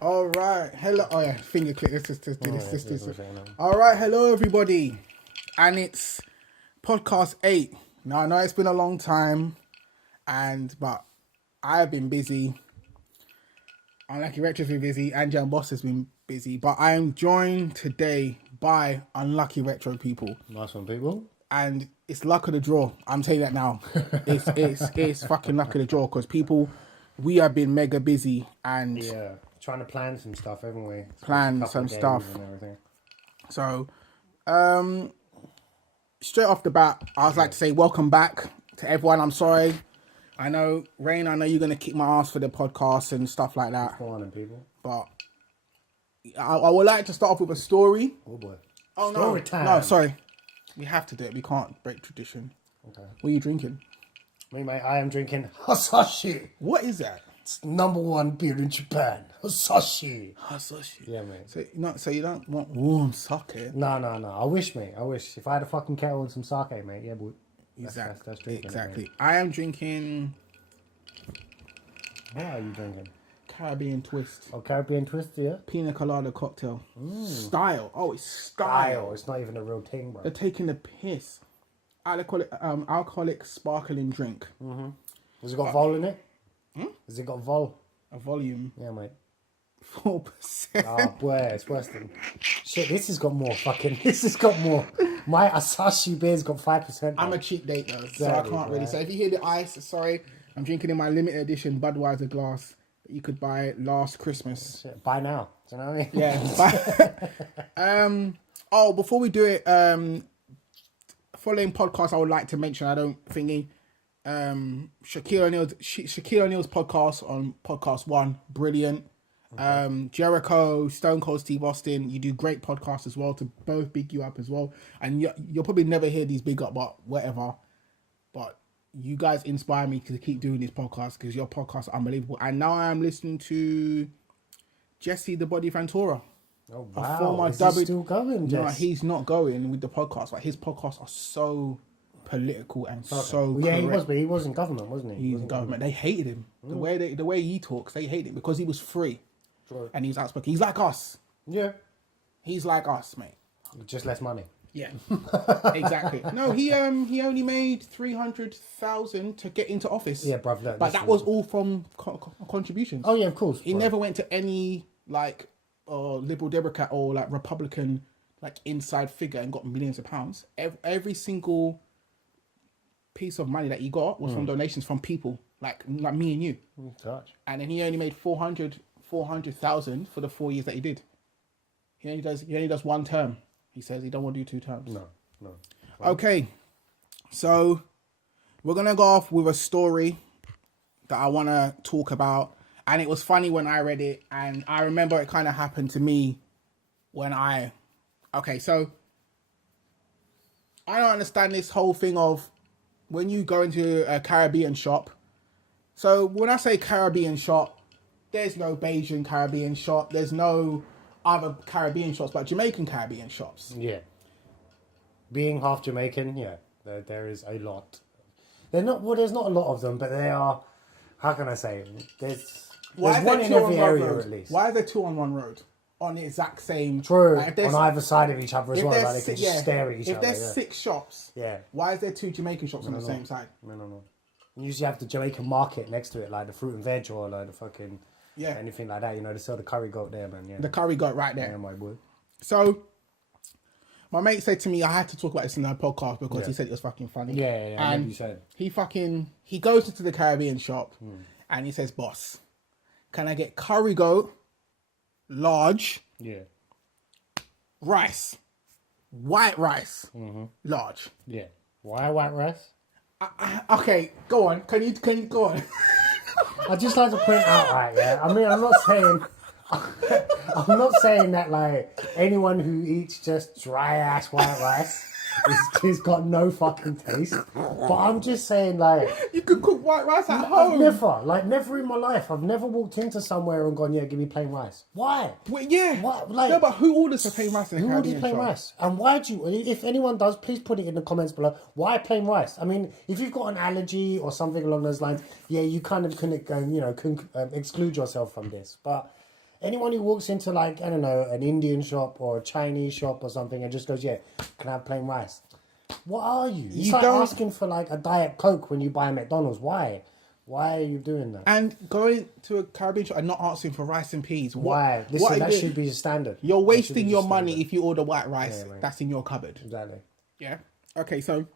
All right, hello. Oh yeah, finger click. This. All right, hello everybody, and it's podcast 8. Now I know it's been a long time, but I've been busy. Unlucky Retro's been busy, and Jan Boss has been busy. But I am joined today by Unlucky Retro people. Nice one, people. And it's luck of the draw. I'm telling you that now. It's fucking luck of the draw because we have been mega busy and trying to plan some stuff, haven't we? Plan some stuff and everything. So, straight off the bat, I'd like to say welcome back to everyone. I'm sorry. I know, Rain, I know you're going to kick my ass for the podcast and stuff like that. Go on, people. But I would like to start off with a story. Oh, boy. Oh, Story time. No, sorry. We have to do it. We can't break tradition. Okay. What are you drinking? Me, mate, I am drinking Hasashi. What is that? It's #1 beer in Japan. Hasashi. Yeah, mate. So you don't want warm sake? No. I wish, mate. I wish. If I had a fucking kettle and some sake, mate, yeah, but that's drinking. Exactly. It, I am drinking... What are you drinking? Caribbean Twist. Oh, Caribbean Twist, yeah? Pina colada cocktail. Style. Oh, it's Style. It's not even a real thing, bro. They're taking the piss. Alcoholic sparkling drink. Mm-hmm. Has it got vol in it? Has it got vol? A volume. Yeah, mate. 4%. Oh, boy, it's worse than... Shit, this has got more. My Asahi beer's got 5%. I'm a cheap date, though, so I can't really say. If you hear the ice, sorry, I'm drinking in my limited edition Budweiser glass that you could buy last Christmas. Shit, buy now. Do you know what I mean? Yeah. Before we do it, following podcast, I would like to mention, Shaquille O'Neal's podcast on Podcast 1, brilliant. Okay. Jericho, Stone Cold Steve Austin, you do great podcasts as well, to both big you up as well. And you'll probably never hear these big up, but whatever. But you guys inspire me to keep doing these podcasts because your podcasts are unbelievable. And now I am listening to Jesse the Body Ventura. Oh, wow. Is he still going, Jess? No, he's not going with the podcast. Like, his podcasts are so political and so correct. Yeah, he was, but he was in government, wasn't he? He was in government. They hated him. The way he talks, they hate him because he was free. Sure. And he was outspoken. He's like us. Yeah. He's like us, mate. Just less money. Yeah. Exactly. No, he only made 300,000 to get into office. Yeah, bruv. But that was all from contributions. Oh yeah, of course. He never went to any Liberal Democrat or like Republican like inside figure and got millions of pounds. Every single piece of money that he got was from donations from people like me and you. Gosh. And then he only made 400,000 for the 4 years that he did. He only does one term. He says he don't want to do 2 terms. No. Well, okay, so we're gonna go off with a story that I want to talk about, and it was funny when I read it, and I remember it kind of happened to me when so I don't understand this whole thing of when you go into a Caribbean shop. So when I say Caribbean shop, there's no Bayesian Caribbean shop. There's no other Caribbean shops, but Jamaican Caribbean shops. Yeah. Being half Jamaican, yeah, there is a lot. There's not a lot of them, but they are, how can I say, there's one in every area at least. Why are there 2 on one road? On the exact same... True, on either side of each other as well, like they can just stare at each other. If there's 6 shops, yeah, why is there 2 Jamaican shops on the same side? No. You usually have the Jamaican market next to it, like the fruit and veg or like the fucking... Yeah. Anything like that, they sell the curry goat there, man. Yeah. The curry goat right there. Yeah, my boy. So, my mate said to me, I had to talk about this in our podcast because he said it was fucking funny. Yeah, and you said. He goes into the Caribbean shop and he says, boss, can I get curry goat, large, rice, white rice, large. Yeah. Why white rice? Okay, go on. Can you go on? I'd just like to point out, right, yeah? I mean, I'm not saying that, like, anyone who eats just dry-ass white rice He's got no fucking taste. But I'm just saying, like... You could cook white rice at home. Never in my life. I've never walked into somewhere and gone, yeah, give me plain rice. Why? Well, yeah. Why? Like, no, but who orders for plain rice in a Caribbean plain shop? rice? And why do you... If anyone does, please put it in the comments below. Why plain rice? I mean, if you've got an allergy or something along those lines, yeah, you kind of can exclude yourself from this. But... Anyone who walks into like, I don't know, an Indian shop or a Chinese shop or something and just goes, yeah, can I have plain rice? What are you? It's like asking for like a Diet Coke when you buy McDonald's. Why? Why are you doing that? And going to a Caribbean shop and not asking for rice and peas. Why? Listen, that should be a standard. You're wasting your money if you order white rice that's in your cupboard. Exactly. Yeah. Okay, so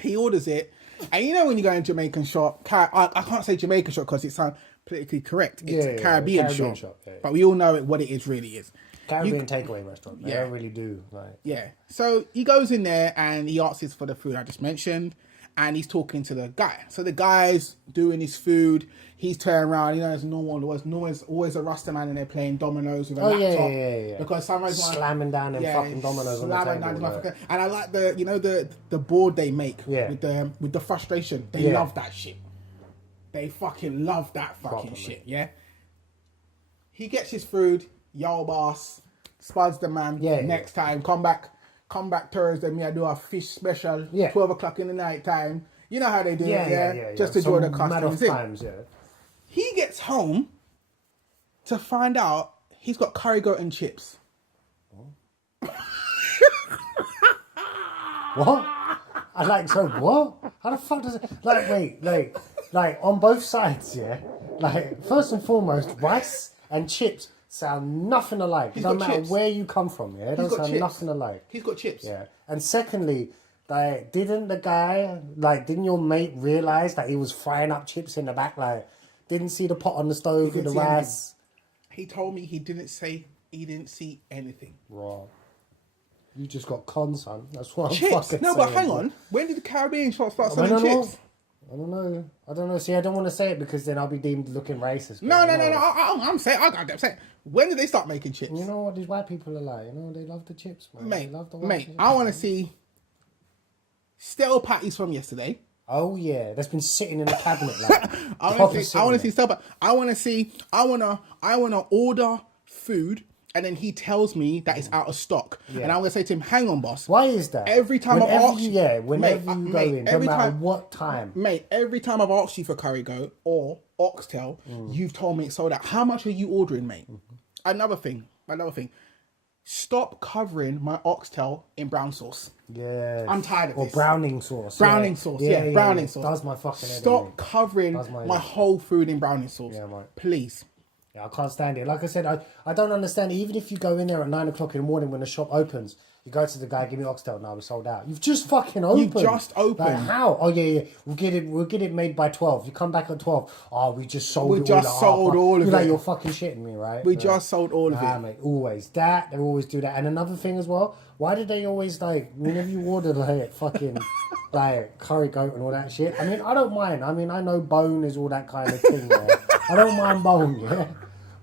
he orders it. And you know when you go in a Jamaican shop, I can't say Jamaican shop because it sounds politically correct. It's a Caribbean shop. But we all know what it is really is. Caribbean takeaway restaurant. They don't really do. Like... Yeah. So he goes in there and he asks for the food I just mentioned. And he's talking to the guy. So the guy's doing his food. He's turning around. You know, it's normal. There's always a Rasta man in there playing dominoes with a laptop. Yeah. Because sometimes slamming down them fucking dominoes on the table. And I like the board they make with the frustration. They love that shit. They fucking love that fucking shit. Yeah. He gets his food. Yo, boss. Spuds the man. Next time, come back Thursday, me I do a fish special, 12 o'clock in the night time. You know how they do it, just to draw the customers in. He gets home to find out he's got curry goat and chips. What? I like, so what? How the fuck does it, like, wait, like on both sides, like, first and foremost, rice and chips sound nothing alike. It doesn't matter where you come from, it doesn't sound nothing alike. He's got chips. Yeah. And secondly, like, didn't your mate realise that he was frying up chips in the back? Like, didn't see the pot on the stove with the rice? He told me he didn't see anything. Right. You just got con, son. That's what chips. I'm fucking saying. But hang on. When did the Caribbean shop start selling chips? I don't know. See, I don't want to say it because then I'll be deemed looking racist. No. I'm saying, I'm saying. When did they start making chips? You know what these white people are like? You know, they love the chips, man. Mate, they love the white chips. I want to see stale patties from yesterday. Oh yeah, that's been sitting in the cabinet. Like, I want to see stale patties. I want to order food. And then he tells me that it's out of stock. Yeah. And I'm going to say to him, hang on, boss. Why is that? Every time I've asked you... whenever you go in, no matter what time. Mate, every time I've asked you for curry goat or oxtail, you've told me it's sold out. How much are you ordering, mate? Another thing. Stop covering my oxtail in brown sauce. Yeah. I'm tired of this. Or browning sauce. Browning sauce, browning sauce. Does my fucking head. Stop covering my whole food in browning sauce. Yeah, mate. Please. Yeah, I can't stand it. Like I said, I don't understand it. Even if you go in there at 9 o'clock in the morning when the shop opens, you go to the guy, give me oxtail. No, we're sold out. You've just fucking opened. You just opened. Like, how? Oh yeah. We'll get it made by 12. You come back at 12. Oh, we just sold it. We just sold all of it. You're like, you're fucking shitting me, right? We just sold all of it. Mate, always. They always do that. And another thing as well, why did they always, like, whenever you order, like, fucking, like, curry goat and all that shit? I mean, I don't mind. I mean, I know bone is all that kind of thing, yeah? I don't mind bone, yeah?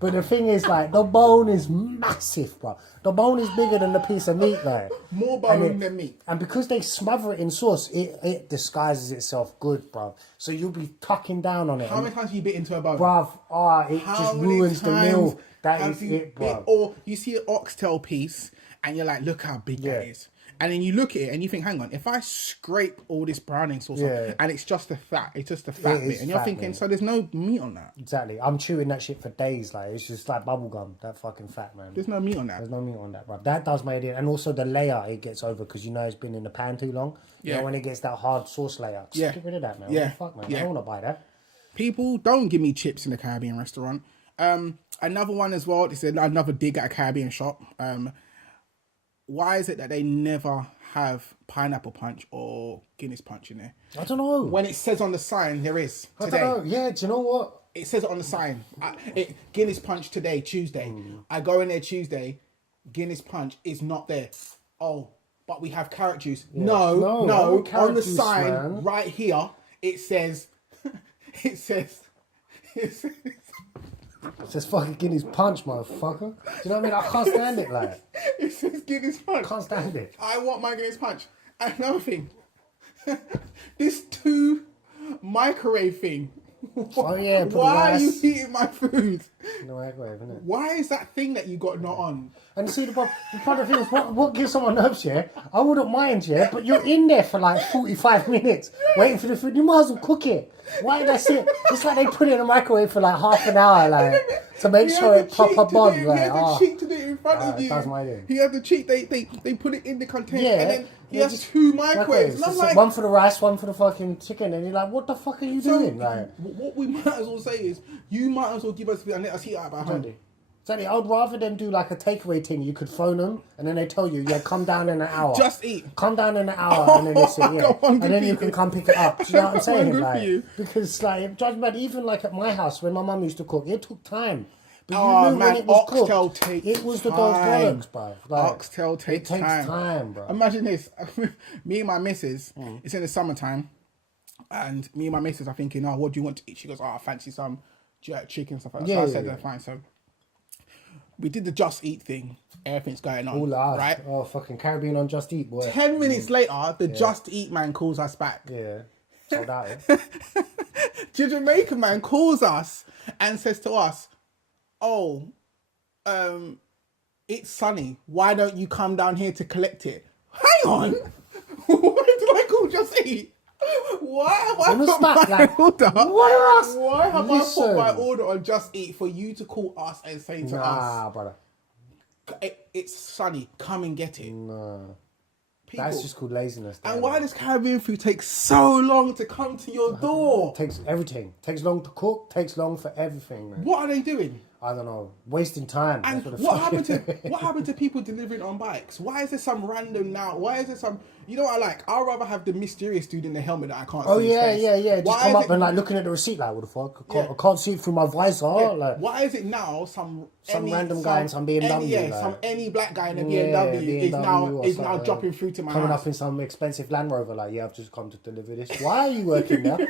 But the thing is, like, the bone is massive, bro. The bone is bigger than the piece of meat, like. More bone than meat. And because they smother it in sauce, it disguises itself good, bro. So you'll be tucking down on it. How many times have you bit into a bone? Bruv, it just ruins the meal. That is it, bro. Or you see an oxtail piece, and you're like, look how big that is. And then you look at it and you think, hang on, if I scrape all this browning sauce off, and it's just the fat bit, and you're thinking, so there's no meat on that. Exactly. I'm chewing that shit for days, like, it's just like bubble gum, that fucking fat, man. There's no meat on that. There's no meat on that, bro. That does my idea. And also the layer it gets over, because you know it's been in the pan too long. You know, when it gets that hard sauce layer. Just get rid of that, man. What the fuck, man? I don't want to buy that. People, don't give me chips in a Caribbean restaurant. Another one as well, this is another dig at a Caribbean shop. Why is it that they never have pineapple punch or Guinness punch in there? I don't know. When it says on the sign, there is today. I don't know. Yeah, do you know what? It says it on the sign. Guinness punch today, Tuesday. I go in there Tuesday. Guinness punch is not there. Oh, but we have carrot juice. Yeah. No. On the sign, man. Right here, it says... It says fucking Guinness punch, motherfucker. Do you know what I mean? I can't stand it, like. It says Guinness punch. I can't stand it. I want my Guinness punch. Another thing. This 2 microwave thing. Oh yeah. Why are you heating my food? In the microwave, isn't it? Why is that thing that you got not on? And see, the problem is, what gives someone nerves, yeah? I wouldn't mind, yeah? But you're in there for like 45 minutes waiting for the food. You might as well cook it. Why that's it? It's like they put it in the microwave for like half an hour, like, to make sure it proper bonds. He Like, had the cheek to do it in front of you. That's my idea. He had the cheek. They put it in the container, Yeah, and then he has 2 microwaves. And I'm like, one for the rice, one for the fucking chicken, and you're like, what the fuck are you doing? Like, what we might as well say is, you might as well give us and let us heat up at home. Exactly. I would rather them do like a takeaway thing. You could phone them, and then they tell you, yeah, come down in an hour. Just eat. Come down in an hour, and then they say, yeah, and then you can come pick it up. Do you know what I'm saying? Like, because like, judgment, even like at my house when my mum used to cook, it took time. But you knew when it was cooked, it was the dog's bollocks, bro. Like, oxtail takes time, bro. Imagine this. Me and my missus, it's in the summertime, and me and my missus are thinking, oh, what do you want to eat? She goes, oh, I fancy some jerk chicken, stuff like that. So I said, fine. So we did the Just Eat thing. Everything's going on, right? Oh, fucking carrabien on Just Eat, boy. 10 minutes later, the Just Eat man calls us back. Yeah. Sold out, The Jamaican man calls us and says to us, oh, it's sunny. Why don't you come down here to collect it? Hang on. Why did I call Just Eat? Why have I put my order? Why have I put my order on Just Eat for you to call us and say to us, nah, brother. It's sunny, come and get it? No. That's just called laziness. And why does Caribbean food take so long to come to your door? Takes everything. Takes long to cook, takes long for everything, man. What are they doing? I don't know. Wasting time. And what happened to people delivering on bikes? Why is there some random now? Why is there some? You know what I like? I'd rather have the mysterious dude in the helmet that I can't see. Oh yeah. Just come up and like looking at the receipt like, what the fuck? I can't see it through my visor. Yeah. Like, why is it now some random guy in some BMW? Any black guy in a BMW is now dropping through to my coming house. up in some expensive Land Rover. Like, yeah, I've just come to deliver this. Why are you working there?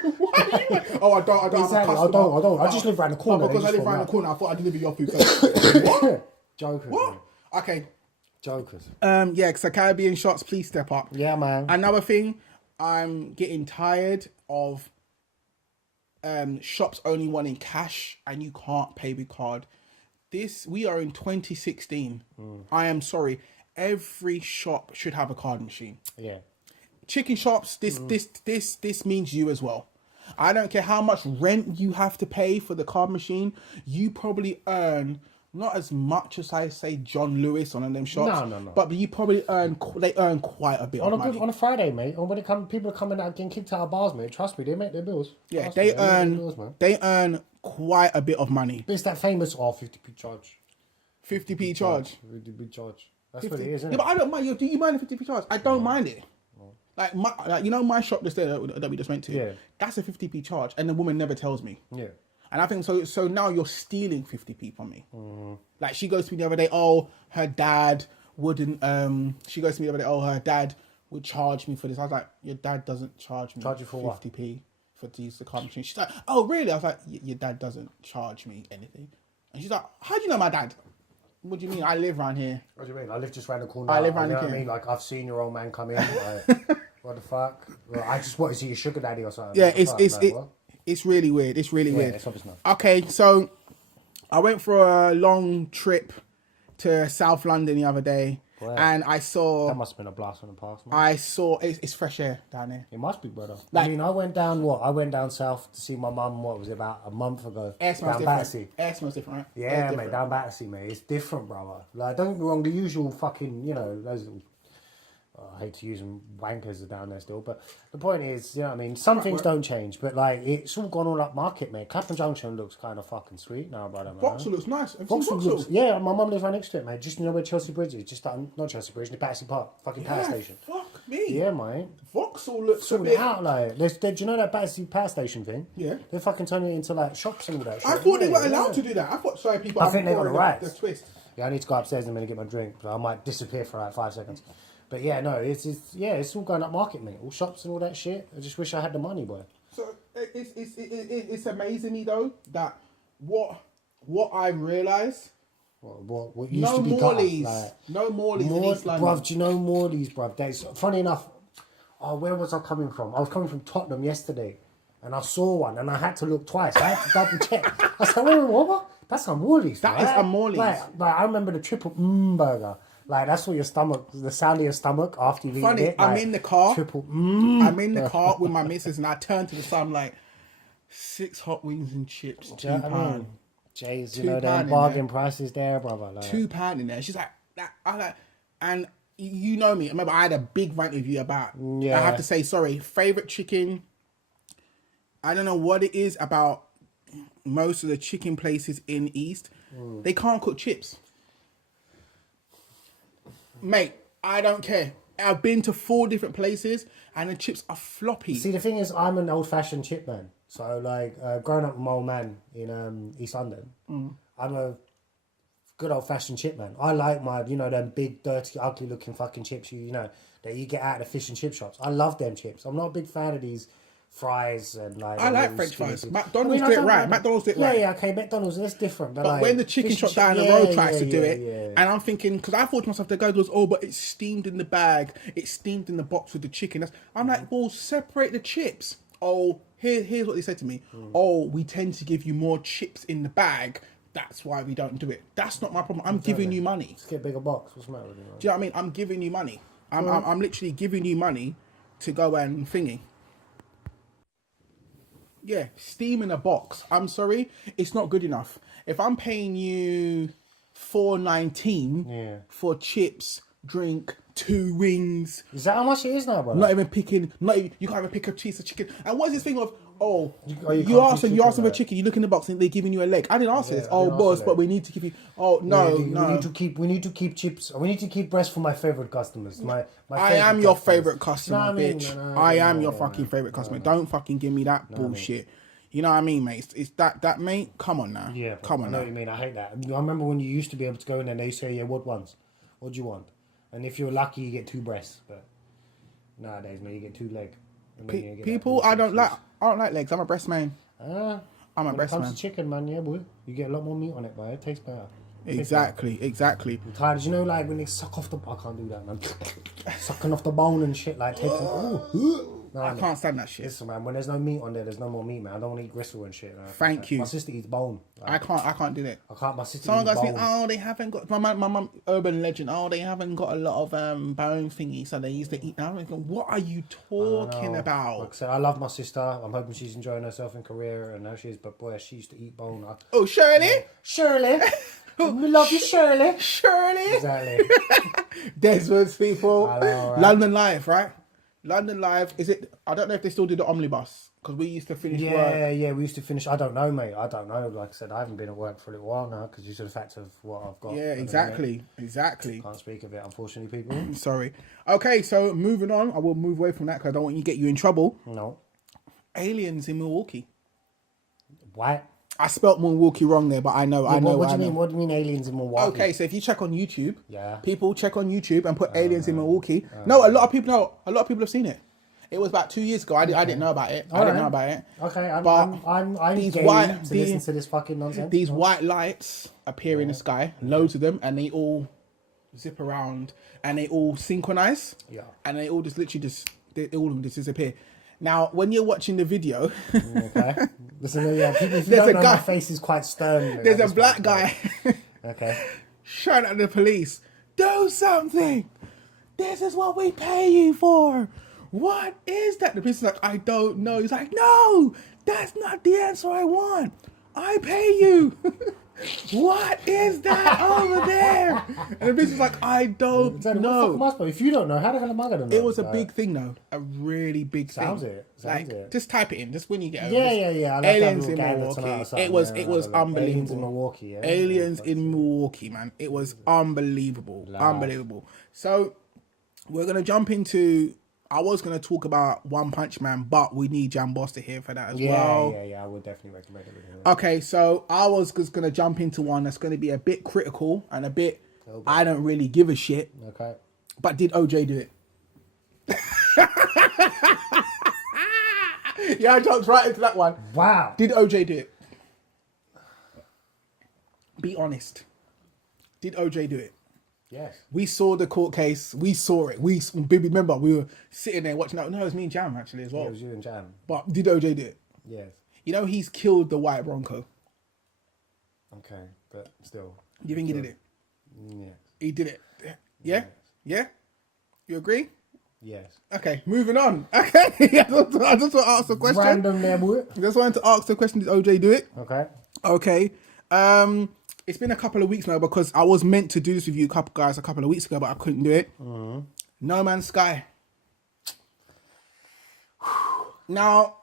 Oh, I don't. Exactly. I don't. I just live around the corner. Because I live around the corner, I thought I'd deliver your food first. What? Jokers. What? Man. Okay. Jokers. Yeah, so Caribbean Shops, please step up. Yeah, man. Another thing, I'm getting tired of shops only wanting cash and you can't pay with card. We are in 2016. I am sorry. Every shop should have a card machine. Yeah. Chicken shops, this means you as well. I don't care how much rent you have to pay for the card machine. You probably earn not as much as I say John Lewis on them shops. No. But you probably earn quite a bit of money. On a Friday, mate. Or when people are coming out getting kicked out of bars, mate. Trust me, they make their bills. Yeah, they earn quite a bit of money. But it's that famous 50p charge. 50p charge. 50p charge. That's 50. What it is, isn't it? Yeah, but I don't mind. Do you mind a 50p charge? I don't mind it. Like my shop just there that we just went to. Yeah. That's a 50p charge, and the woman never tells me. Yeah. And I think so. So now you're stealing 50p from me. Like she goes to me the other day. Oh, her dad wouldn't. She goes to me the other day. Oh, her dad would charge me for this. I was like, your dad doesn't charge me. Charge you for 50p for to use the card machine. She's like, oh really? I was like, your dad doesn't charge me anything. And she's like, how do you know my dad? What do you mean? I live around here. What do you mean? I live just around the corner. I live around the corner. You know what I mean? Like, I've seen your old man come in. Like, what the fuck? Well, I just want to see your sugar daddy or something. Yeah, it's really weird. It's really weird. It's obvious enough. Okay, so I went for a long trip to South London the other day. Wow. And I saw... That must have been a blast from the past, man. I saw... It's fresh air down there. It must be, brother. Like, I mean, I went down south to see my mum, what was it, about a month ago? Air smells down different. Battersea. Air smells different, right? Yeah, mate, down Battersea, mate. It's different, brother. Like, don't get me wrong, the usual fucking, those... I hate to use them, wankers are down there still, but the point is, you know what I mean, some things don't change, but like, it's all gone all up market, mate. Clapham Junction looks kind of fucking sweet now, brother. Vauxhall looks nice. Vauxhall looks, yeah, my mum lives right next to it, mate. Just, where Chelsea Bridge is, just not Chelsea Bridge, the Battersea Park, fucking power station. Fuck me. Yeah, mate. Vauxhall looks sort it out, like, do you know that Battersea power station thing? Yeah. They're fucking turning it into like shops and all that shit. I thought they were allowed to do that. I thought people... I think they got the rights. The twist. Yeah, I need to go upstairs in a minute and get my drink, but I might disappear for like 5 seconds. But yeah, no, it's all going up market, mate. All shops and all that shit. I just wish I had the money, boy. So it's amazing me though that what I realised. What used to be Morley's, like, no Morley's in East London. Bruv, do you know Morley's, bruv? Funny enough, where was I coming from? I was coming from Tottenham yesterday, and I saw one, and I had to look twice. I had to double check. I said, what? That's a Morley's. That is a Morley's. Like I remember the triple burger. Like that's what your stomach, the sound of your stomach after you've eaten it. Like, I'm in the car. Triple. I'm in the car with my missus, and I turn to the side. I'm like, 6 hot wings and chips, £2. Jay's, you know, them bargain prices there, brother. Like, £2 in there. She's like, that. I like, and you know me. I remember I had a big rant with you about. Yeah. I have to say sorry. Favorite chicken. I don't know what it is about most of the chicken places in East. They can't cook chips. Mate, I don't care. I've been to 4 different places and the chips are floppy. See, the thing is, I'm an old-fashioned chip man. So, like, growing up with my old man in East London, I'm a good old-fashioned chip man. I like my, you know, them big, dirty, ugly-looking fucking chips, you know, that you get out of the fish and chip shops. I love them chips. I'm not a big fan of these fries and like. I like French fries. McDonald's do it right. McDonald's do it right. Yeah, okay, McDonald's, that's different. But like, when the chicken shop down the road tries to do it, and I'm thinking, because I thought to myself, the guy goes, oh, but it's steamed in the bag, it's steamed in the box with the chicken. I'm like, well, separate the chips. Oh, here's what they said to me. Oh, we tend to give you more chips in the bag. That's why we don't do it. That's not my problem. I'm giving you money. Just get a bigger box. What's the matter with you? Do you know what I mean? I'm giving you money. I'm literally giving you money to go and thingy. Yeah, steam in a box. I'm sorry, it's not good enough. If I'm paying you $4.19 for chips, drink, 2 wings. Is that how much it is now, brother? You can't even pick a piece of chicken. And what's this thing of, you ask them for chicken, you look in the box and they're giving you a leg. I didn't ask for this. Oh, boss, but we need to give you. Oh, no. We need to keep chips. We need to keep breast for my favorite customers. I am your favorite customer, bitch. I am your fucking favorite customer. Don't fucking give me that bullshit. You know what I mean, mate? It's that, mate? Come on now. Yeah, come on I know what you mean. I hate that. I remember when you used to be able to go in there and they say, yeah, what ones? What do you want? And if you're lucky, you get 2 breasts. But nowadays, man, you get 2 legs. People, I don't like legs. I'm a breast man. I'm a breast man. When it comes to chicken, man, yeah, boy, you get a lot more meat on it, but it tastes better. Exactly. I'm tired. You know, like when they suck off I can't do that, man. Sucking off the bone and shit, like taking. I can't stand that shit. Listen, man, when there's no meat on there's no more meat, man. I don't want to eat gristle and shit. Thank you. My sister eats bone. Like, I can't do that. I can't. My sister. Someone eats goes bone. to me, oh, they haven't got my mum, urban legend. Oh, they haven't got a lot of bone thingy, so they used to eat. I'm like, what are you talking about? Like I said, I love my sister. I'm hoping she's enjoying herself in career, and now she is. But boy, she used to eat bone. Oh, Shirley. Shirley. We love you, Shirley. Shirley. Exactly. Desmond's people. I know, right? London Live, right? London Live, is it? I don't know if they still do the omnibus because we used to finish work. Yeah, we used to finish. I don't know, mate. I don't know. Like I said, I haven't been at work for a little while now because due to the fact of what I've got. Yeah, exactly. Can't speak of it, unfortunately, people. Sorry. Okay, so moving on. I will move away from that because I don't want you to get you in trouble. No. Aliens in Milwaukee. What? I spelt Milwaukee wrong there, but I know. What do you mean? What do you mean aliens in Milwaukee? Okay, so if you check on YouTube, yeah, people check on YouTube and put aliens in Milwaukee. No, a lot of people know. A lot of people have seen it. It was about 2 years ago. I didn't know about it. I didn't know about it. Okay, I'm these game white, to listen to this fucking nonsense. These white lights appear in the sky, loads of them, and they all zip around and they all synchronize. Yeah, and they all just literally all of them just disappear. Now, when you're watching the video, okay, listen, yeah, people, if you don't know, my face is quite stern. There's a black guy, okay, shouting at the police, "Do something! This is what we pay you for. What is that?" The police is like, "I don't know." He's like, "No, that's not the answer I want. I pay you." What is that over there? And the police is like, "I don't know." If you don't know, how the hell am I gonna know? It was a big thing, though. A really big thing. Sounds it. Just type it in. Just when you get over Yeah. Aliens in Milwaukee. It was unbelievable. Aliens in Milwaukee. Yeah. Aliens in Milwaukee, man. It was unbelievable. Unbelievable. So we're gonna jump into. I was going to talk about One Punch Man, but we need Jam Boss to hear for that as well. Yeah, I would definitely recommend it. Okay, so I was just going to jump into one that's going to be a bit critical and a bit, I don't really give a shit. Okay. But did OJ do it? Yeah, I jumped right into that one. Wow. Did OJ do it? Be honest. Did OJ do it? Yes. We saw the court case. We saw it. Remember, we were sitting there watching that. No, it was me and Jam actually as well. Yeah, it was you and Jam. But did OJ do it? Yes. You know, he's killed the white Bronco. Okay, but still. You think he did it? Yeah. He did it. Yeah? Yeah? You agree? Yes. Okay, moving on. Okay, I just want to ask a question. Random there, boy. Just wanted to ask the question, did OJ do it? Okay. Okay. It's been a couple of weeks now because I was meant to do this with you a couple of weeks ago, but I couldn't do it. No Man's Sky. Now,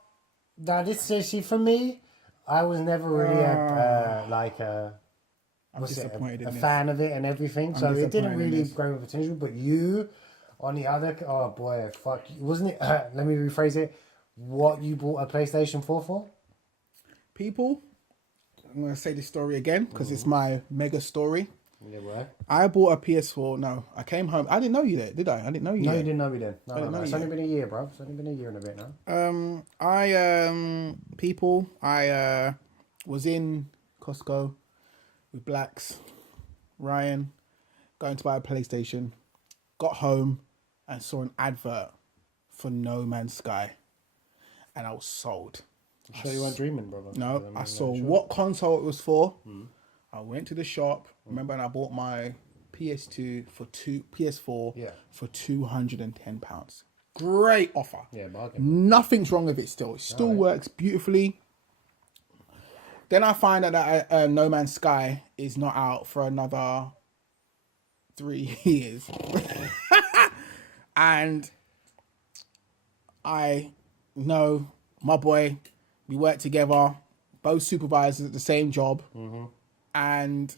this see for me, I was never really a fan of it and everything, so it didn't really grow with potential. But you, on the other, oh boy, fuck, wasn't it? Let me rephrase it. What you bought a PlayStation 4 for? People, I'm gonna say this story again because it's my mega story. Yeah, what? I bought a PS4. No, I came home. I didn't know you there, did I? I didn't know you. No, yet. you didn't know me then. No. It's only been a year, bro. It's only been a year and a bit now. I was in Costco with Blacks, Ryan, going to buy a PlayStation. Got home and saw an advert for No Man's Sky, and I was sold. I'm sure you weren't dreaming, brother. No, I saw what console it was for. I went to the shop. Remember, and I bought my PS4 for £210. Great offer. Yeah, bargain. Nothing's wrong with it still. It still works beautifully. Then I find out that No Man's Sky is not out for another 3 years. And I know my boy, we work together, both supervisors at the same job. And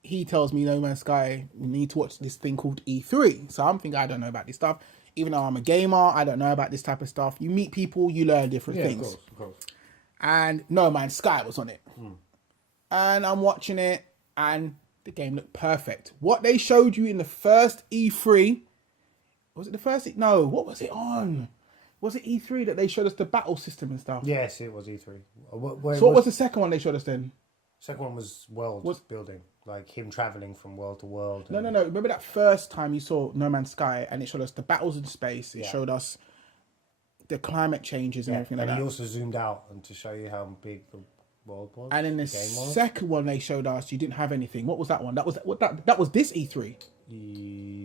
he tells me, No Man's Sky, you need to watch this thing called E3. So I'm thinking, I don't know about this stuff. Even though I'm a gamer, I don't know about this type of stuff. You meet people, you learn different things. Of course. And No Man's Sky was on it. And I'm watching it, and the game looked perfect. What they showed you in the first E3, was it the first? No, what was it on? Was it E3 that they showed us the battle system and stuff? Yes, it was E3. What was the second one they showed us then? Second one was world building, like him traveling from world to world. No. Remember that first time you saw No Man's Sky and it showed us the battles in space. It showed us the climate changes and everything like that. And he also zoomed out and to show you how big the world was. And in the second one they showed us, you didn't have anything. What was that one? That was this E3.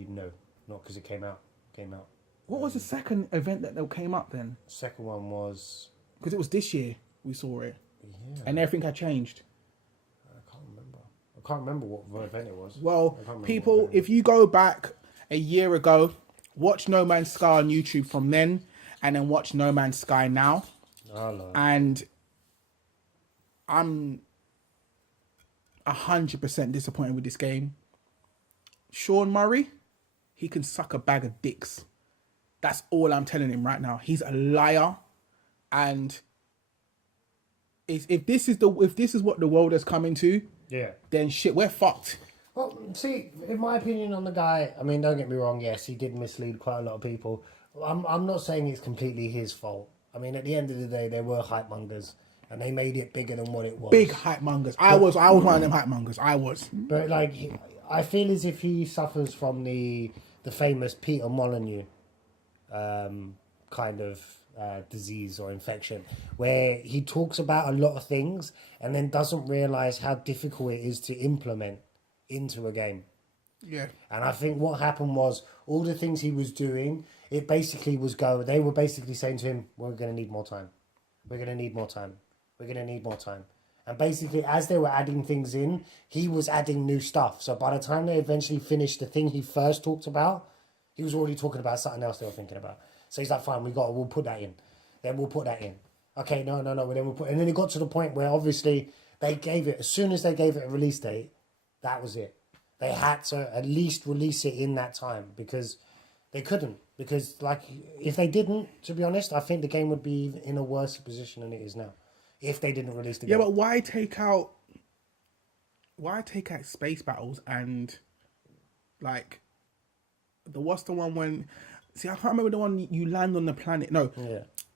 No, not because it came out. What was the second event that came up then? Second one was because it was this year we saw it. Yeah. And everything had changed. I can't remember what event it was. Well, people, if you go back a year ago, watch No Man's Sky on YouTube from then, and then watch No Man's Sky now. Oh, no. And I'm 100% disappointed with this game. Sean Murray, he can suck a bag of dicks. That's all I'm telling him right now. He's a liar, and if this is what the world has come into, then shit, we're fucked. Well, see, in my opinion on the guy, I mean, don't get me wrong. Yes, he did mislead quite a lot of people. I'm not saying it's completely his fault. I mean, at the end of the day, there were hype mongers, and they made it bigger than what it was. Big hype mongers. I was one of them hype mongers. I was. But like, I feel as if he suffers from the famous Peter Molyneux kind of disease or infection, where he talks about a lot of things and then doesn't realise how difficult it is to implement into a game. Yeah. And I think what happened was all the things he was doing, it basically was they were basically saying to him, we're going to need more time. We're going to need more time. We're going to need more time. And basically, as they were adding things in, he was adding new stuff. So by the time they eventually finished the thing he first talked about, he was already talking about something else they were thinking about. So he's like, fine, we'll put that in. Then we'll put that in. Okay, no. Then we'll put, and then it got to the point where obviously they gave it, as soon as they gave it a release date, that was it. They had to at least release it in that time because they couldn't. Because like, if they didn't, to be honest, I think the game would be in a worse position than it is now. If they didn't release the game. Yeah, but why take out space battles and like what's the one when? See, I can't remember the one you land on the planet. No,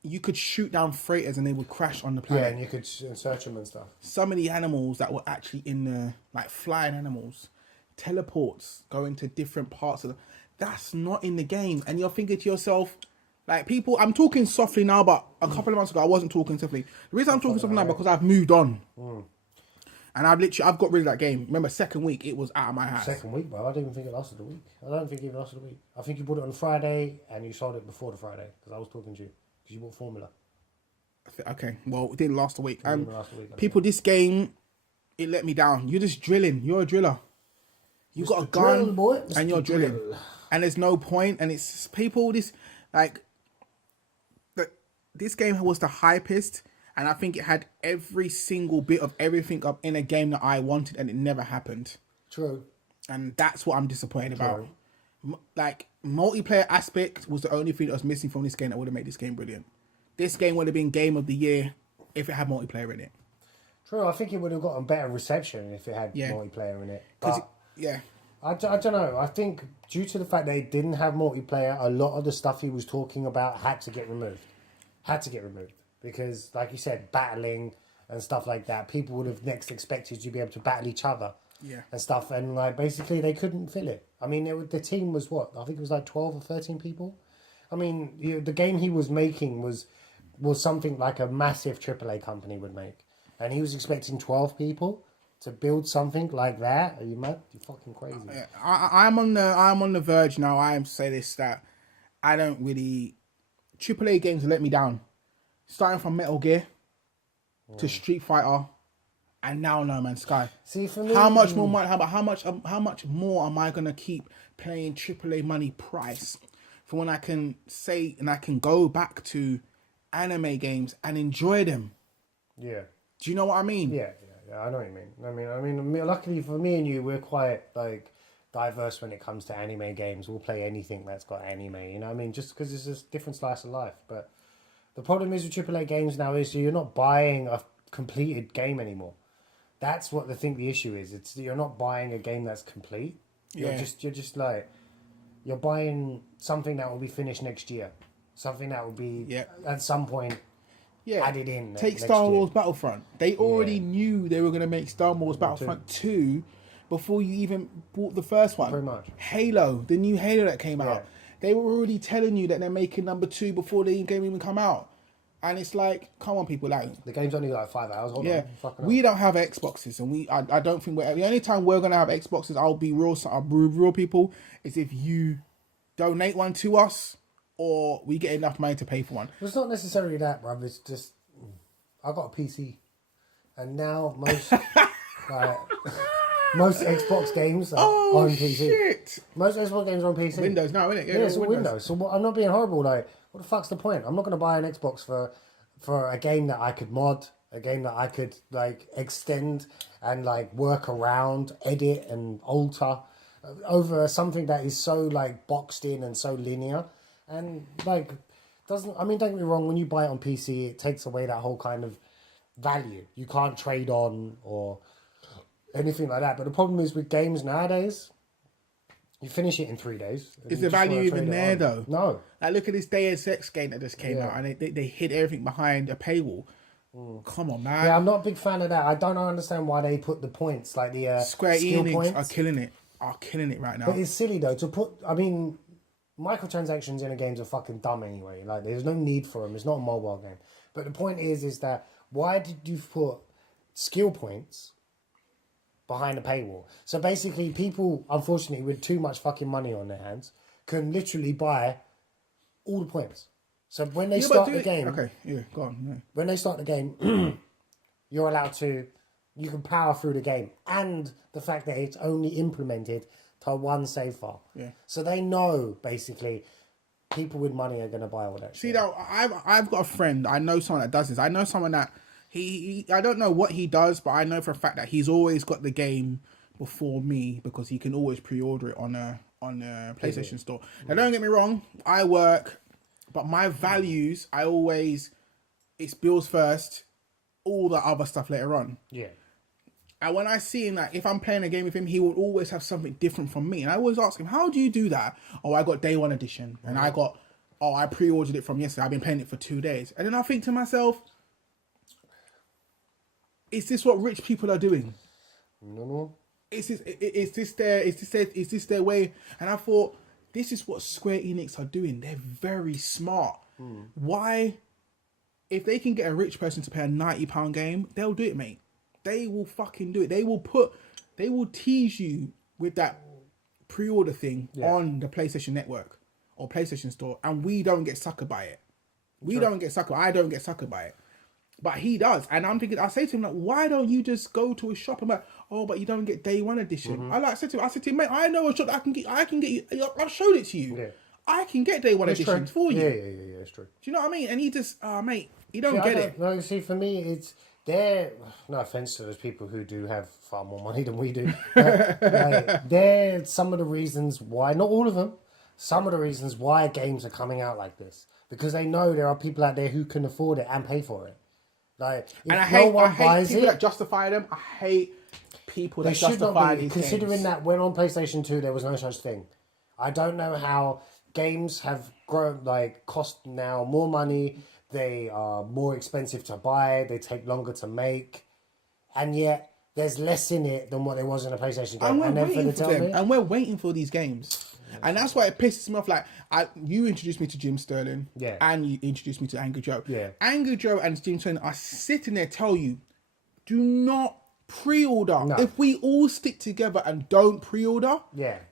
you could shoot down freighters and they would crash on the planet. Yeah, and you could search them and stuff. Some of the animals that were actually in the like flying animals, teleports going to different parts of that's not in the game, and you're thinking to yourself. Like people, I'm talking softly now, but a couple of months ago I wasn't talking softly. The reason I'm talking softly now because I've moved on. And I've got rid of that game. Remember, second week, it was out of my house. Second week, bro. I didn't even think it lasted a week. I don't think it even lasted a week. I think you bought it on Friday and you sold it before the Friday because I was talking to you because you bought Formula. Okay, well, it didn't last a week. It didn't last a week, People, this game, it let me down. You're just drilling. You're a driller. You got a gun Drill, boy. and you're drilling. Drill. And there's no point. And it's people, this game was the hypest. And I think it had every single bit of everything up in a game that I wanted, and it never happened. True. And that's what I'm disappointed about. Multiplayer aspect was the only thing that was missing from this game that would have made this game brilliant. This game would have been game of the year if it had multiplayer in it. True. I think it would have gotten better reception if it had multiplayer in it. I don't know. I think due to the fact that it didn't have multiplayer, a lot of the stuff he was talking about had to get removed. Because, like you said, battling and stuff like that, people would have next expected you to be able to battle each other and stuff. And, basically, they couldn't fill it. I mean, the team was what? I think it was 12 or 13 people. I mean, the game he was making was something like a massive AAA company would make. And he was expecting 12 people to build something like that. Are you mad? You're fucking crazy. I'm on the verge now. I am to say this, that I don't really... AAA games let me down. Starting from Metal Gear to Street Fighter, and now No Man's Sky. See, for me, how much more money? How much more am I gonna keep playing AAA money price for when I can say and I can go back to anime games and enjoy them? Yeah. Do you know what I mean? Yeah. I know what you mean. I mean, luckily for me and you, we're quite diverse when it comes to anime games. We'll play anything that's got anime. You know what I mean? Just because it's a different slice of life, but. The problem is with AAA games now is you're not buying a completed game anymore. That's what the issue is. It's you're not buying a game that's complete. You're buying something that will be finished next year. Something that will be at some point added in. Take Star Wars Battlefront. They already knew they were going to make Star Wars Battlefront 2 before you even bought the first one. Pretty much. Halo, the new Halo that came out. They were already telling you that they're making number 2 before the game even come out. And it's like, come on, people. The game's only 5 hours. Hold on. We don't have Xboxes. And I don't think the only time we're going to have Xboxes, I'll be real people, is if you donate one to us or we get enough money to pay for one. It's not necessarily that, bruv. It's just, I got a PC. And now most Xbox games are on PC. Shit. Most Xbox games are on PC. Windows now, isn't it? Yeah, it's all Windows. So I'm not being horrible. What the fuck's the point? I'm not going to buy an Xbox for a game that I could mod, a game that I could extend and work around, edit and alter over something that is so boxed in and so linear and doesn't. I mean, don't get me wrong. When you buy it on PC, it takes away that whole kind of value. You can't trade on or anything like that. But the problem is with games nowadays, you finish it in 3 days. Is the value even there though? No. Look at this Deus Ex game that just came out and they hid everything behind a paywall. Come on, man. Yeah, I'm not a big fan of that. I don't understand why they put the points, the Square skill Enix points. are killing it right now. But it's silly though to put. I mean, microtransactions in a games are fucking dumb anyway. There's no need for them. It's not a mobile game. But the point is that why did you put skill points behind a paywall? So basically, people, unfortunately, with too much fucking money on their hands, can literally buy all the points. So when they start the game, go on. Yeah. When they start the game, you're allowed to. You can power through the game, and the fact that it's only implemented to one save file. Yeah. So they know basically people with money are going to buy all that. See, now I've got a friend. I know someone that does this. I know someone that he I don't know what he does, but I know for a fact that he's always got the game before me because he can always pre-order it on a PlayStation Store. Now, don't get me wrong. I work, but my values, it's bills first, all the other stuff later on. Yeah. And when I see him, if I'm playing a game with him, he will always have something different from me. And I always ask him, how do you do that? Oh, I got day one edition. And I pre-ordered it from yesterday. I've been playing it for 2 days. And then I think to myself, is this what rich people are doing? No. Is this their way? And I thought, this is what Square Enix are doing. They're very smart. Why? If they can get a rich person to pay a £90 game, they'll do it, mate. they will fucking do it. They will tease you with that pre-order thing on the PlayStation Network or PlayStation Store, and we don't get suckered by it. I don't get suckered by it. But he does. And I'm thinking, I say to him, like, why don't you just go to a shop? I'm like, oh, but you don't get day one edition. I said to him, mate, I know a shop that I can get you. I've showed it to you. Yeah. I can get day one editions for you. Yeah, it's true. Do you know what I mean? And he just, mate, you don't get it. No, see, for me, no offense to those people who do have far more money than we do. They're some of the reasons why, not all of them, some of the reasons why games are coming out like this. Because they know there are people out there who can afford it and pay for it. Like, and I hate people that justify them. I hate people that justify these considering games. that when on PlayStation 2 there was no such thing. I don't know how games have grown, like, cost now more money. They are more expensive to buy. They take longer to make, and yet there's less in it than what there was in a PlayStation game. And we're waiting for these games. And that's why it pisses me off. Like, you introduced me to Jim Sterling, and you introduced me to Angry Joe. Yeah. Angry Joe and Jim Sterling are sitting there tell you, do not pre-order. No. If we all stick together and don't pre-order,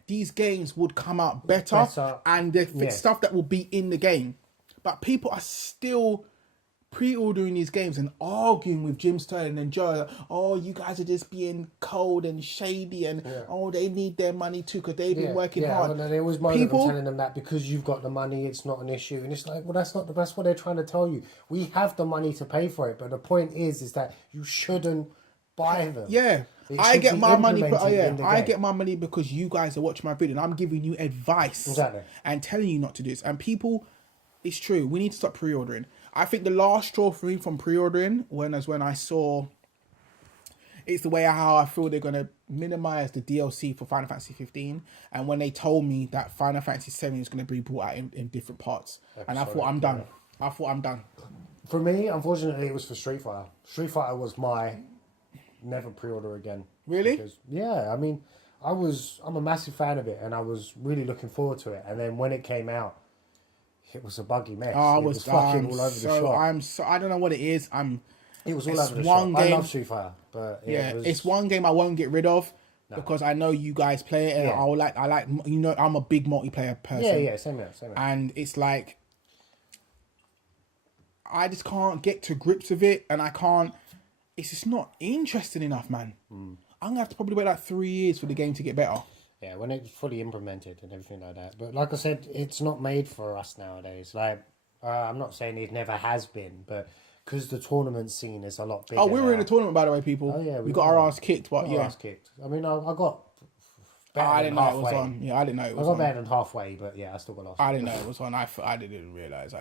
these games would come out better. And the stuff that will be in the game. But people are still pre-ordering these games and arguing with Jim Sterling and Joe. Like, oh, you guys are just being cold and shady, and oh, they need their money too because they've been working hard. And they always moan people telling them that because you've got the money, it's not an issue. And it's like, well, that's what they're trying to tell you. We have the money to pay for it, but the point is that you shouldn't buy them. Yeah. I get my money. I get my money because you guys are watching my video, and I'm giving you advice and telling you not to do this. And people, it's true. We need to stop pre-ordering. I think the last straw for me from pre-ordering when I saw it's the way how I feel they're going to minimize the DLC for Final Fantasy 15, and when they told me that Final Fantasy 7 is going to be brought out in different parts, and I thought I'm done. For me, unfortunately, it was for Street Fighter. Street Fighter was my never pre-order again. Really? Because, I mean, I'm a massive fan of it, and I was really looking forward to it, and then when it came out, it was a buggy mess. Oh, it was fucking all over the shop. I don't know what it is. It was all over the shop. I love Street Fighter, but it's one game I won't get rid of because I know you guys play it, and I like I'm a big multiplayer person. Yeah, same here. And it's like I just can't get to grips with it, and I can't. It's just not interesting enough, man. I'm gonna have to probably wait like 3 years for the game to get better. Yeah, when it's fully implemented and everything like that. But like I said, it's not made for us nowadays. Like, I'm not saying it never has been, but because the tournament scene is a lot bigger. Oh, we were in a tournament, by the way, people. Oh, yeah. We got our ass kicked, but ass kicked. I mean, I got I didn't know it was on. Yeah, I didn't know it was on. I got better than halfway, but I still got lost. I didn't know it was on. I didn't realise.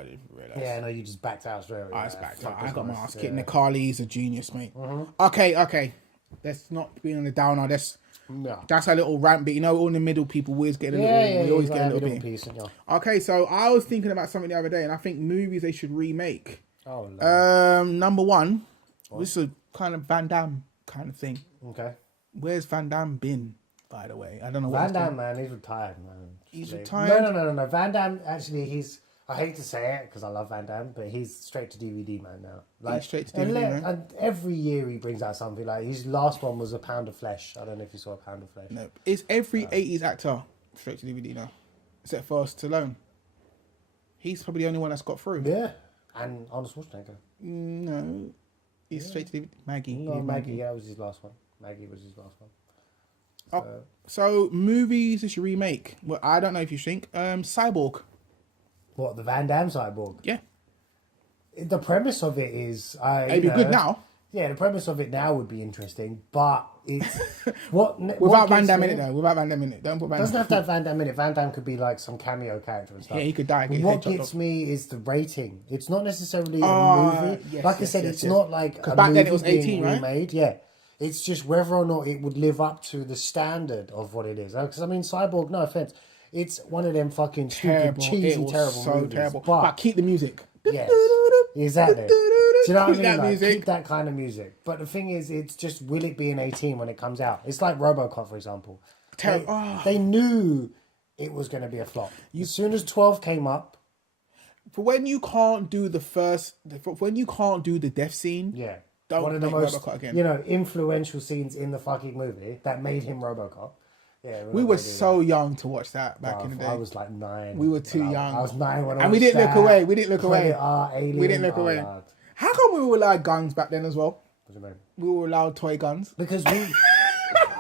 Yeah, no, you just backed out straight away. I just backed out. I got my ass kicked. Carly's a genius, mate. Okay. Let's not be on the downer. That's a little rant bit. You know, all in the middle, people always get a little. We always get a little bit. Piece, okay, so I was thinking about something the other day, and I think movies they should remake. Oh, no. Number one, this is a kind of Van Damme kind of thing. Okay. Where's Van Damme been, by the way? I don't know. Van Damme, man, he's retired, man. He's retired? No. Van Damme, actually, I hate to say it because I love Van Damme, but he's straight to DVD, man, now. Like, he's straight to DVD, man. And every year he brings out something. Like, his last one was A Pound of Flesh. I don't know if you saw A Pound of Flesh. No. Is every 80s actor straight to DVD now? Except for Stallone. He's probably the only one that's got through. Yeah. And Arnold Schwarzenegger. No. He's straight to DVD. Maggie. No, Maggie, that was his last one. Maggie was his last one. So movies they should remake. Well, I don't know if you think. Cyborg. What, the Van Damme Cyborg? Yeah. The premise of it is... it'd be good now. Yeah, the premise of it now would be interesting, but it's... Without Van Damme in it, though. Without Van Damme in it. Don't put Van Damme. Doesn't have to have Van Damme in it. Van Damme could be like some cameo character and stuff. Yeah, he could die. What gets me is the rating. It's not necessarily a movie. Yes, it's not like a back movie then it was 18, being remade. Yeah. It's just whether or not it would live up to the standard of what it is. Because, I mean, Cyborg, no offense, it's one of them fucking stupid, cheesy, terrible movies. Terrible. But keep the music. Yes, exactly. Do you know what I mean? Keep that kind of music. But the thing is, it's just, will it be an 18 when it comes out? It's like RoboCop, for example. They knew it was going to be a flop. As soon as 12 came up. For when you can't do the death scene, one of the make most, Robocop again. influential scenes in the fucking movie that made him Robocop. Yeah, We were so young to watch that back in the day. I was like 9. We were too young. I was 9 when I and we didn't look away. We didn't look away. Alien. We didn't look away. Lord. How come we were allowed guns back then as well? What do you mean? We were allowed toy guns. Because we...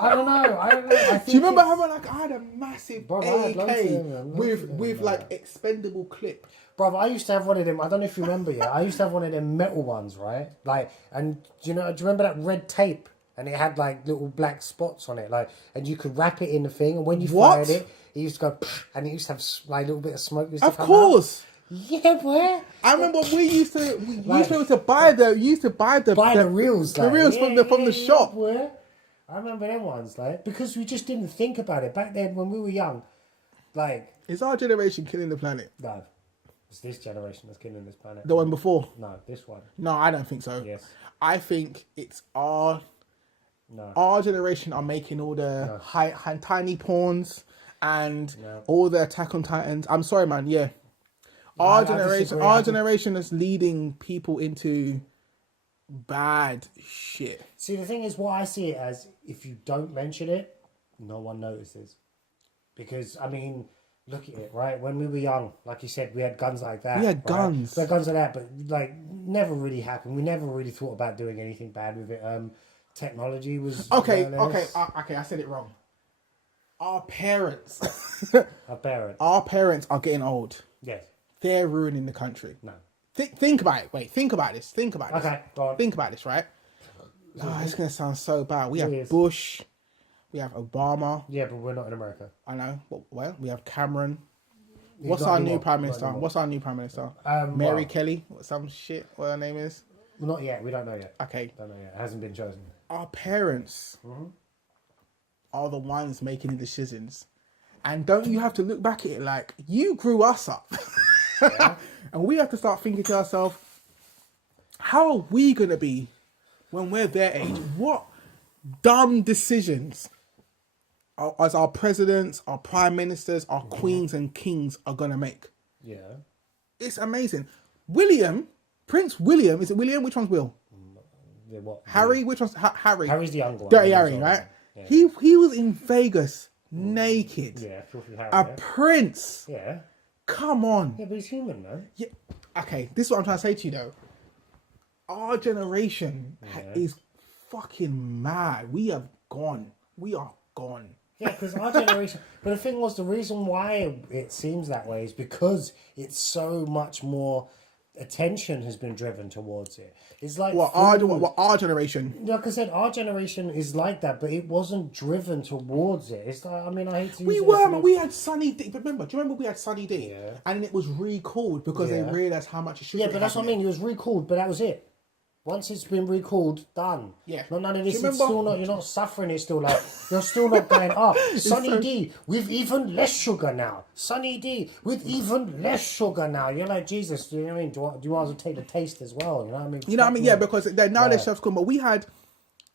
I don't know. I think do you remember having I had a massive Bro, I had AK loads of them, with like expendable clip. Bro, I used to have one of them. I don't know if you remember. Yeah, I used to have one of them metal ones, right? Like, and do you remember that red tape? And it had like little black spots on it, like, and you could wrap it in the thing. And when you fired it used to go, and it used to have like a little bit of smoke. Of course. Out. Yeah, boy. I remember we used to buy the reels, the reels from the shop. Boy. I remember them ones, like, because we just didn't think about it back then when we were young. Like, is our generation killing the planet? No, it's this generation that's killing this planet. The one before? No, this one. No, I don't think so. Yes, I think it's our generation are making all the tiny pawns and all the Attack on Titans. I'm sorry, man. Yeah, our generation is leading people into bad shit. See, the thing is, what I see it as, if you don't mention it, no one notices. Because, I mean, look at it, right? When we were young, like you said, we had guns like that. We had guns. We had guns like that, but, like, never really happened. We never really thought about doing anything bad with it. Technology was... Okay, I said it wrong. Our parents... Our parents are getting old. Yes. They're ruining the country. No. Think about it. Wait, think about this. Okay, go on. Think about this, right? Oh, it's going to sound so bad. We have Bush. We have Obama. Yeah, but we're not in America. I know. Well, we have Cameron. What's our new Prime Minister? Mary Kelly? Some shit. What her name is? Well, not yet. We don't know yet. Okay. Don't know yet. It hasn't been chosen. Our parents are the ones making the decisions. And don't you have to look back at it like, you grew us up. Yeah. And we have to start thinking to ourselves, how are we going to be when we're their age? What dumb decisions as our presidents, our prime ministers, our queens and kings are going to make? Yeah. It's amazing. Prince William, is it William? Which one's Will? What? Harry? Which one's Harry? Harry's the younger one. Dirty Harry, right? Yeah. He was in Vegas naked. Yeah, filthy Harry. A prince. Yeah. Come on. Yeah, but he's human, man. Yeah. Okay, this is what I'm trying to say to you, though. Our generation is fucking mad. We are gone. Yeah, because our generation... But the thing was, the reason why it seems that way is because it's so much more... attention has been driven towards it. It's like our generation. Like I said, our generation is like that, but it wasn't driven towards it. It's like, I mean, I hate to. We had Sunny D. But remember, do you remember we had Sunny D? Yeah. And it was recalled because they realised how much it should. Yeah, but that's what I mean. It was recalled, but that was it. Once it's been recalled, done. Yeah. Not none of this. It's still not. You're not suffering. It's still like you're still not going up. Sunny D with even less sugar now. Sunny D with even less sugar now. You're like, Jesus. Do you know what I mean? Do you want to take the taste as well? You know what I mean? You know what I mean? Yeah, because now they're chefs come. But we had.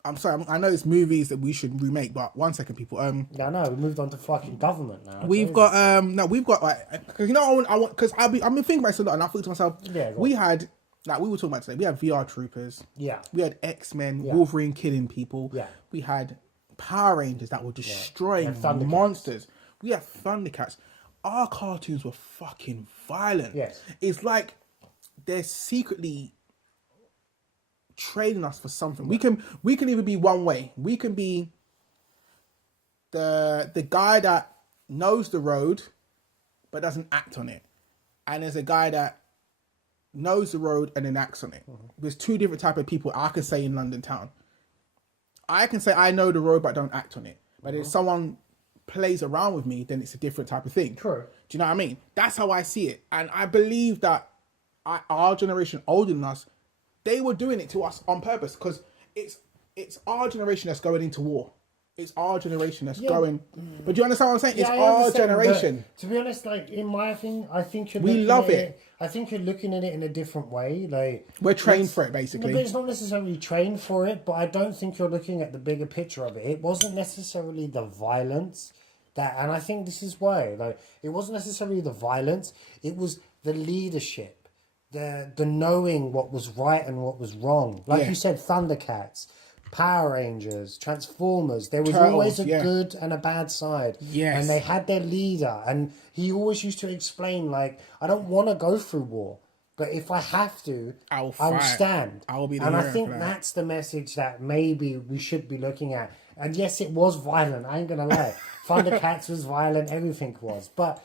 I'm sorry. I know it's movies that we should remake, but 1 second, people. Yeah, no, we moved on to fucking government now. We've got we've got like, cause you know I want because I've been thinking about it a lot, and I thought to myself, we had. Like we were talking about today, we had VR Troopers. Yeah. We had X-Men, Wolverine killing people. Yeah. We had Power Rangers that were destroying monsters. We had Thundercats. Our cartoons were fucking violent. Yes. It's like they're secretly training us for something. We can either be one way. We can be the guy that knows the road but doesn't act on it. And there's a guy that knows the road and then acts on it. There's two different type of people I can say in London town. I can say I know the road but don't act on it. But if someone plays around with me, then it's a different type of thing. True. Do you know what I mean? That's how I see it. And I believe that our generation older than us, they were doing it to us on purpose because it's our generation that's going into war. It's our generation that's going. But do you understand what I'm saying? It's our generation. To be honest, like in my thing, I think we love it. I think you're looking at it in a different way. Like we're trained for it, basically. No, but it's not necessarily trained for it. But I don't think you're looking at the bigger picture of it. It wasn't necessarily the violence and I think this is why. Like it wasn't necessarily the violence. It was the leadership. the knowing what was right and what was wrong. Like Yeah. you said, Thundercats, Power Rangers, Transformers. There was Turtles, always a yeah. good and a bad side. Yes. And they had their leader. And he always used to explain, like, I don't want to go through war. But if I have to, I will I will fight. stand. I will be the And I hero think for that. that's the message that maybe we should be looking at. And yes, it was violent. I ain't going to lie. Thundercats was violent. Everything was. But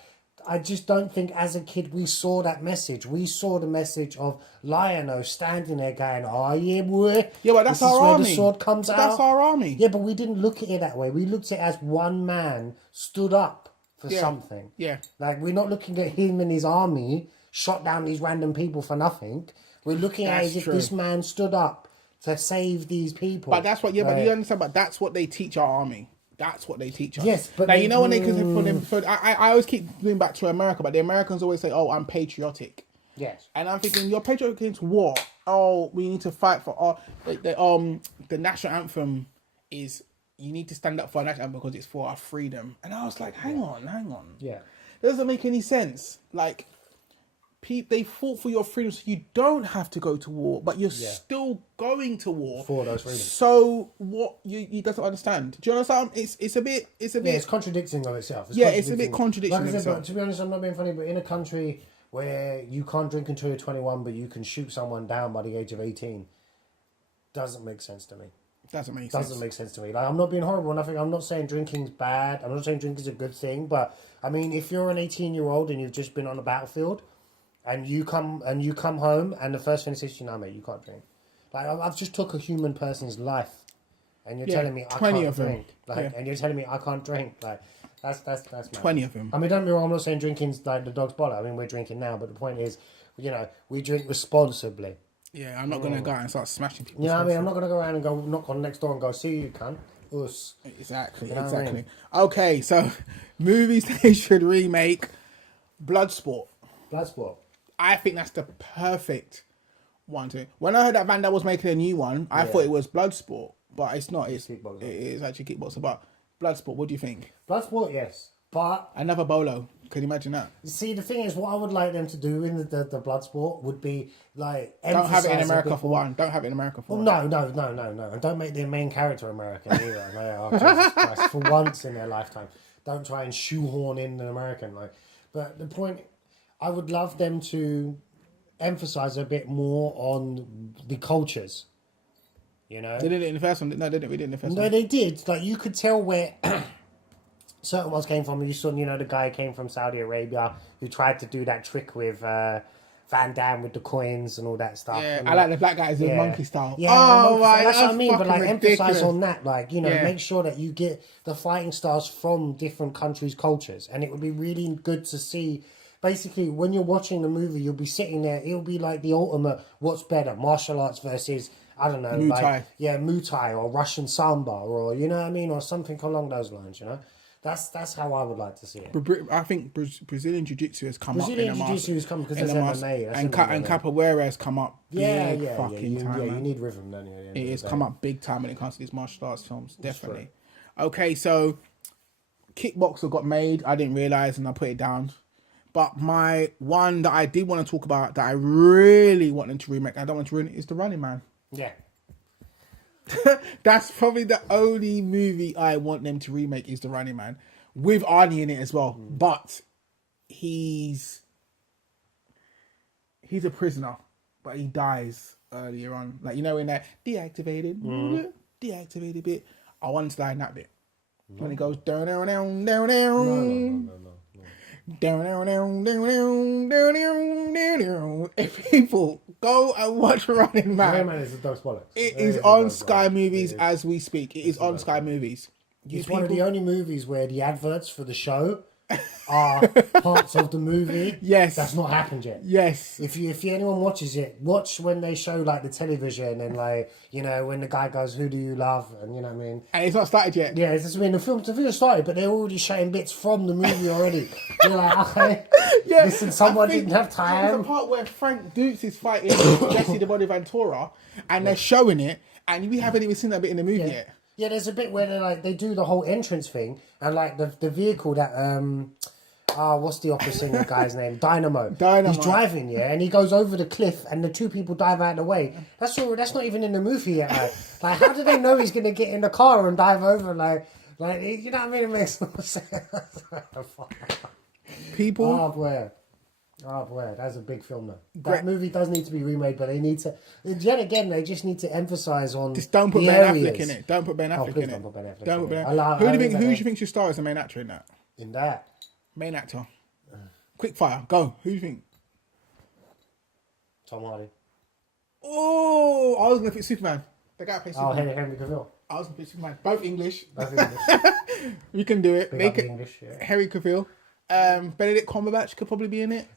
I just don't think as a kid we saw that message. We saw the message of Lion-O standing there going, oh yeah, boy. Yeah, but that's this is our where army. the sword comes out. That's our army. Yeah, but we didn't look at it that way. We looked at it as one man stood up for Yeah. something. Yeah. Like, we're not looking at him and his army shot down these random people for nothing. We're looking at it That's as if true. this man stood up to save these people. But that's what, yeah, but Like, you understand, but that's what they teach our army. That's what they teach us. Yes, but like, they- you know when they, I always keep going back to America, but the Americans always say, oh, I'm patriotic. yes. And I'm thinking, you're patriotic against war. Oh, we need to fight for the national anthem is, you need to stand up for our national anthem because it's for our freedom. And I was like, hang on. Yeah. It doesn't make any sense. Like, they fought for your freedom, so you don't have to go to war, but you're still going to war For those freedoms. So what you doesn't understand? Do you understand? It's a bit. Yeah, it's contradicting of itself. It's a bit contradicting Like I of said, itself. but to be honest, I'm not being funny, but in a country where you can't drink until you're 21, but you can shoot someone down by the age of 18, doesn't make sense to me. Doesn't make sense. Doesn't make sense to me. Like, I'm not being horrible or nothing. I'm not saying drinking's bad. I'm not saying drinking's a good thing. But I mean, if you're an 18-year-old and you've just been on the battlefield, and you come home, and the first thing they say to you, "No, mate, you can't drink." Like, I've just took a human person's life, and you're telling me I 20 can't of them. drink. Like, and you're telling me I can't drink. Like, that's mad. 20 of them. I mean, don't get me wrong. I'm not saying drinking's like the dog's bollock. I mean, we're drinking now, but the point is, we drink responsibly. Yeah, I'm not gonna go out and start smashing people. You know what I mean? I'm not gonna go around and go knock on next door and go, "See you, cunt." Us. Exactly. You know what I Exactly. mean? Okay, so movies they should remake. Bloodsport. Bloodsport. I think that's the perfect one to. When I heard that Van Damme was making a new one, I thought it was Bloodsport, but it's not. It's Kickboxer. It is actually kickboxer. But Bloodsport, what do you think? Bloodsport, yes. But Another Bolo. Can you imagine that? see, the thing is, what I would like them to do in the Bloodsport would be like Don't have it in emphasise a America bit for more- one. Don't have it in America for one. No, and don't make their main character American either. No, oh, Jesus Christ. For once in their lifetime, don't try and shoehorn in an American. Like, but the point, I would love them to emphasize a bit more on the cultures. You know, They did it in the first one. No, they didn't. We did it in the first no, one. they did. Like, you could tell where certain ones came from. You saw, the guy came from Saudi Arabia who tried to do that trick with Van Damme with the coins and all that stuff. Yeah, And I like the black guys in Yeah. monkey style. Yeah, oh my, that's what I mean. But like, emphasize ridiculous. on that. Like, Yeah. make sure that you get the fighting stars from different countries' cultures, and it would be really good to see. Basically, when you're watching the movie, you'll be sitting there. It'll be like the ultimate. What's better, martial arts versus, I don't know, Muay Thai. Muay Thai or Russian Samba, or you know what I mean, or something along those lines. That's how I would like to see it. I think Brazilian Jiu-Jitsu has come Brazilian up in the Jiu-Jitsu has come because in there's the MMA. That's and MMA. Capoeira has come up Yeah, big fucking time. you man. need rhythm, don't you? at the end It of has the come day. up big time when it comes to these martial arts films, definitely. Okay, so Kickboxer got made. I didn't realize, and I put it down. But my one that I did want to talk about that I really want them to remake, I don't want to ruin it, is The Running Man. Yeah. That's probably the only movie I want them to remake is The Running Man, with Arnie in it as well. But he's a prisoner, but he dies earlier on. Like, in that deactivated bit. I want to die in that bit. When it goes down, down, down, down, down. Down, down, down, down, down, down, down, down, down. If people go and watch Running Man, Running Man is the dog's bollocks. it is on Sky Movies as we speak. It is on Sky Movies. It's one of the only movies where the adverts for the show are parts of the movie. Yes. That's not happened yet. Yes. If anyone watches it, watch when they show like the television and like, when the guy goes, "Who do you love?" and you know what I mean. And it's not started yet. Yeah, it's just, the film started, but they're already showing bits from the movie already. You're like, okay, Yeah. listen, someone I think didn't have There's time. a part where Frank Dukes is fighting Jesse the Body Ventura, and they're showing it, and we haven't even seen that bit in the movie yet. Yeah, there's a bit where they do the whole entrance thing, and like the vehicle that what's the opera singer guy's name? Dynamo. Dynamo. He's driving, yeah, and he goes over the cliff, and the two people dive out of the way. That's not even in the movie yet. Like how do they know he's gonna get in the car and dive over? Like you know what I mean? It makes no sense. People. Oh boy, that's a big film though. That movie does need to be remade, but they need to. Yet again, they just need to emphasize on. Just don't put the Ben areas. Affleck in it. Don't put Ben Affleck in it. Don't put Ben Affleck. Don't put in Ben it. Affleck. Who do you think should star as the main actor in that? In that, main actor. Quick fire, go. Who do you think? Tom Hardy. Oh, I was gonna pick Superman. The guy plays Superman. Henry Cavill. I was gonna pick Superman. Both English. Both English. We can do it. Make it English. Yeah. Henry Cavill. Benedict Cumberbatch could probably be in it.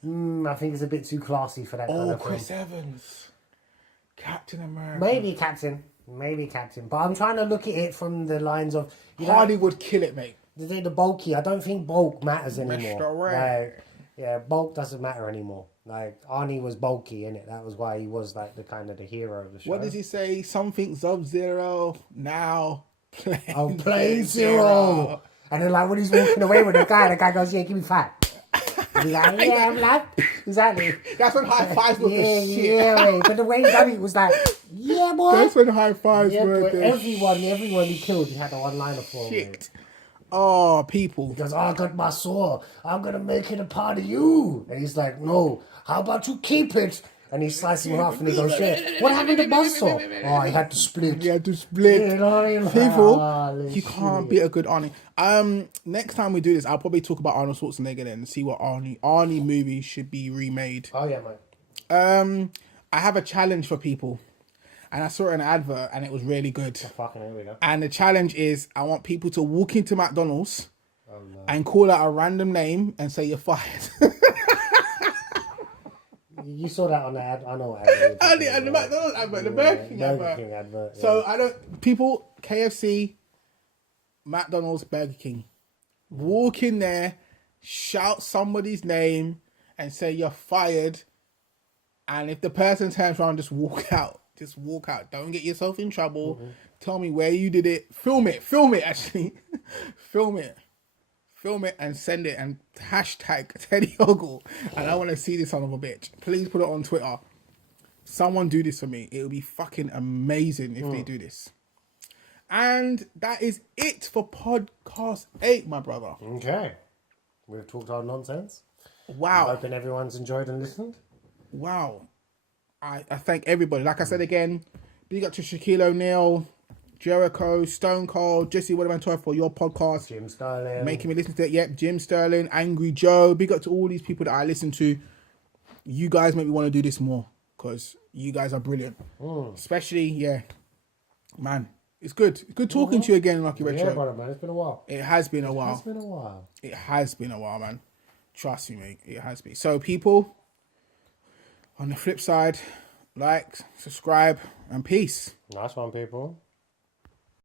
I think it's a bit too classy for that kind of Chris film. Evans. Captain America. Maybe Captain. But I'm trying to look at it from the lines of... Hardy would kill it, mate. The bulky. I don't think bulk matters anymore. Mr. Ray. Like, yeah, bulk doesn't matter anymore. Like, Arnie was bulky in it. That was why he was like the kind of the hero of the show. What does he say? Something Sub-Zero now playing. Oh, playing Zero. And then like when he's walking away with the guy goes, yeah, give me 5. He's like, yeah, I'm like, exactly. That's when high fives were the shit. Yeah, mate. But the way he done it was like, yeah, boy. That's when high fives were but the everyone he killed, he had a one-liner for shit. Mate. Oh, people. He goes, I got my sword. I'm going to make it a part of you. And he's like, no, how about you keep it? And he slices him off and he goes, yeah. What happened to Buzzsaw? Oh, he had to split. He had to split. You know what I mean? People, you can't beat a good Arnie. Next time we do this, I'll probably talk about Arnold Schwarzenegger then and see what Arnie movies should be remade. Oh, yeah, mate. I have a challenge for people. And I saw an advert and it was really good. Oh, fucking here we go. And the challenge is I want people to walk into McDonald's and call out a random name and say you're fired. You saw that on the ad. I know what ad. And the McDonald's advert, the Burger King advert. Yeah. So people, KFC, McDonald's, Burger King, walk in there, shout somebody's name and say you're fired. And if the person turns around, just walk out. Just walk out. Don't get yourself in trouble. Mm-hmm. Tell me where you did it. Film it actually. Film it and send it and hashtag Teddy Hoggle. And I want to see this son of a bitch. Please put it on Twitter. Someone do this for me. It would be fucking amazing if they do this. And that is it for podcast 8, my brother. Okay. We've talked our nonsense. Wow. I'm hoping everyone's enjoyed and listened. Wow. I thank everybody. Like I said again, big up to Shaquille O'Neal, Jericho, Stone Cold, Jesse Waterman for your podcast. Jim Sterling. Making me listen to it. Yep, Jim Sterling, Angry Joe. Big up to all these people that I listen to. You guys make me want to do this more because you guys are brilliant. Especially, man, it's good. It's good talking to you again, Lucky Retro. Yeah, brother, man. It's been a while. It has been a while. It has been a while, man. Trust me, mate. It has been. So, people, on the flip side, like, subscribe, and peace. Nice one, people.